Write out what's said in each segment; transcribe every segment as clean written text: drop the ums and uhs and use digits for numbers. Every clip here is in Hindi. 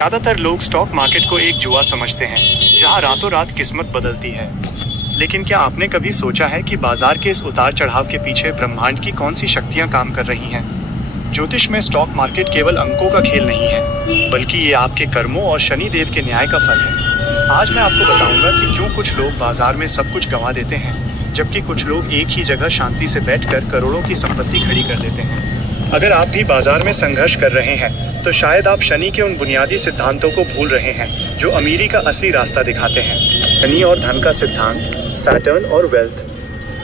ज़्यादातर लोग स्टॉक मार्केट को एक जुआ समझते हैं जहां रातों रात किस्मत बदलती है। लेकिन क्या आपने कभी सोचा है कि बाजार के इस उतार चढ़ाव के पीछे ब्रह्मांड की कौन सी शक्तियां काम कर रही हैं? ज्योतिष में स्टॉक मार्केट केवल अंकों का खेल नहीं है, बल्कि ये आपके कर्मों और शनि देव के न्याय का फल है। आज मैं आपको बताऊंगा कि क्यों कुछ लोग बाजार में सब कुछ गंवा देते हैं, जबकि कुछ लोग एक ही जगह शांति से बैठकर करोड़ों की संपत्ति खड़ी कर लेते हैं। अगर आप भी बाजार में संघर्ष कर रहे हैं, तो शायद आप शनि के उन बुनियादी सिद्धांतों को भूल रहे हैं जो अमीरी का असली रास्ता दिखाते हैं। शनि और धन का सिद्धांत, सैटर्न और वेल्थ।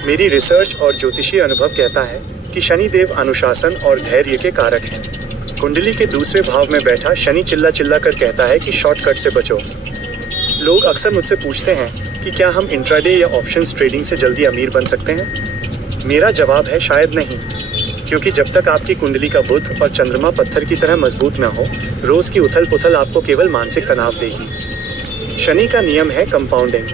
मेरी रिसर्च और ज्योतिषीय अनुभव कहता है कि शनि देव अनुशासन और धैर्य के कारक हैं। कुंडली के दूसरे भाव में बैठा शनि चिल्ला चिल्ला कर कहता है कि शॉर्टकट से बचो। लोग अक्सर मुझसे पूछते हैं कि क्या हम इंट्राडे या ऑप्शंस ट्रेडिंग से जल्दी अमीर बन सकते हैं? मेरा जवाब है शायद नहीं, क्योंकि जब तक आपकी कुंडली का बुध और चंद्रमा पत्थर की तरह मजबूत न हो, रोज की उथल पुथल आपको केवल मानसिक तनाव देगी। शनि का नियम है कंपाउंडिंग।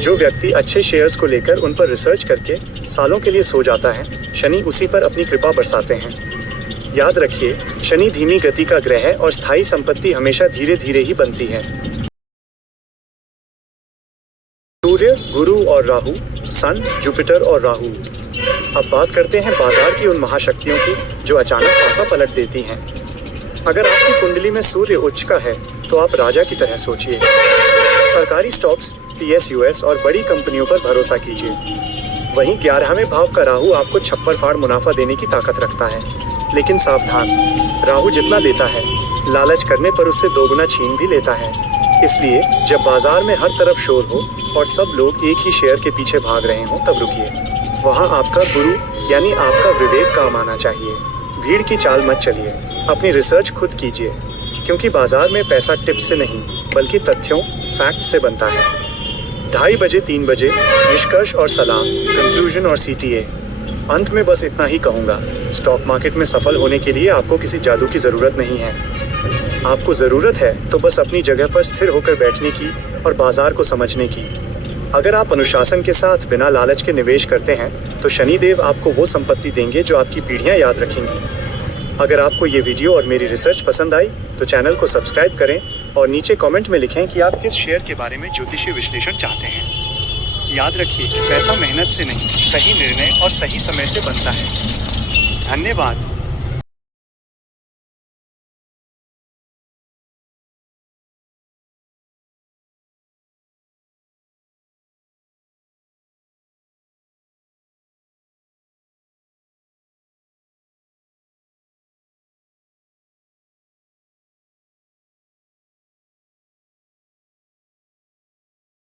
जो व्यक्ति अच्छे शेयर्स को लेकर उन पर रिसर्च करके सालों के लिए सो जाता है, शनि उसी पर अपनी कृपा बरसाते हैं। याद रखिए, शनि धीमी गति का ग्रह है और स्थायी संपत्ति हमेशा धीरे धीरे ही बनती है। सूर्य, गुरु और राहु, सन, जुपिटर और राहु। अब बात करते हैं बाजार की उन महाशक्तियों की जो अचानक पासा पलट देती हैं। अगर आपकी कुंडली में सूर्य उच्च का है, तो आप राजा की तरह सोचिए। सरकारी स्टॉक्स, PSUs और बड़ी कंपनियों पर भरोसा कीजिए। वहीं 11वें भाव का राहु आपको छप्पर फाड़ मुनाफा देने की ताकत रखता है। लेकिन सावधान, राहु जितना देता है, लालच करने पर उससे दोगुना छीन भी लेता है। इसलिए जब बाजार में हर तरफ शोर हो और सब लोग एक ही शेयर के पीछे भाग रहे हों, तब रुकिए। वहाँ आपका गुरु यानी आपका विवेक काम आना चाहिए। भीड़ की चाल मत चलिए, अपनी रिसर्च खुद कीजिए, क्योंकि बाजार में पैसा टिप्स से नहीं बल्कि तथ्यों, फैक्ट से बनता है। 2:30 बजे 3 बजे निष्कर्ष और सलाह, कंक्लूजन और CTA। अंत में बस इतना ही कहूँगा, स्टॉक मार्केट में सफल होने के लिए आपको किसी जादू की ज़रूरत नहीं है। आपको ज़रूरत है तो बस अपनी जगह पर स्थिर होकर बैठने की और बाजार को समझने की। अगर आप अनुशासन के साथ बिना लालच के निवेश करते हैं, तो शनिदेव आपको वो संपत्ति देंगे जो आपकी पीढ़ियां याद रखेंगी। अगर आपको ये वीडियो और मेरी रिसर्च पसंद आई, तो चैनल को सब्सक्राइब करें और नीचे कमेंट में लिखें कि आप किस शेयर के बारे में ज्योतिषीय विश्लेषण चाहते हैं। याद रखिए, पैसा मेहनत से नहीं, सही निर्णय और सही समय से बनता है। धन्यवाद।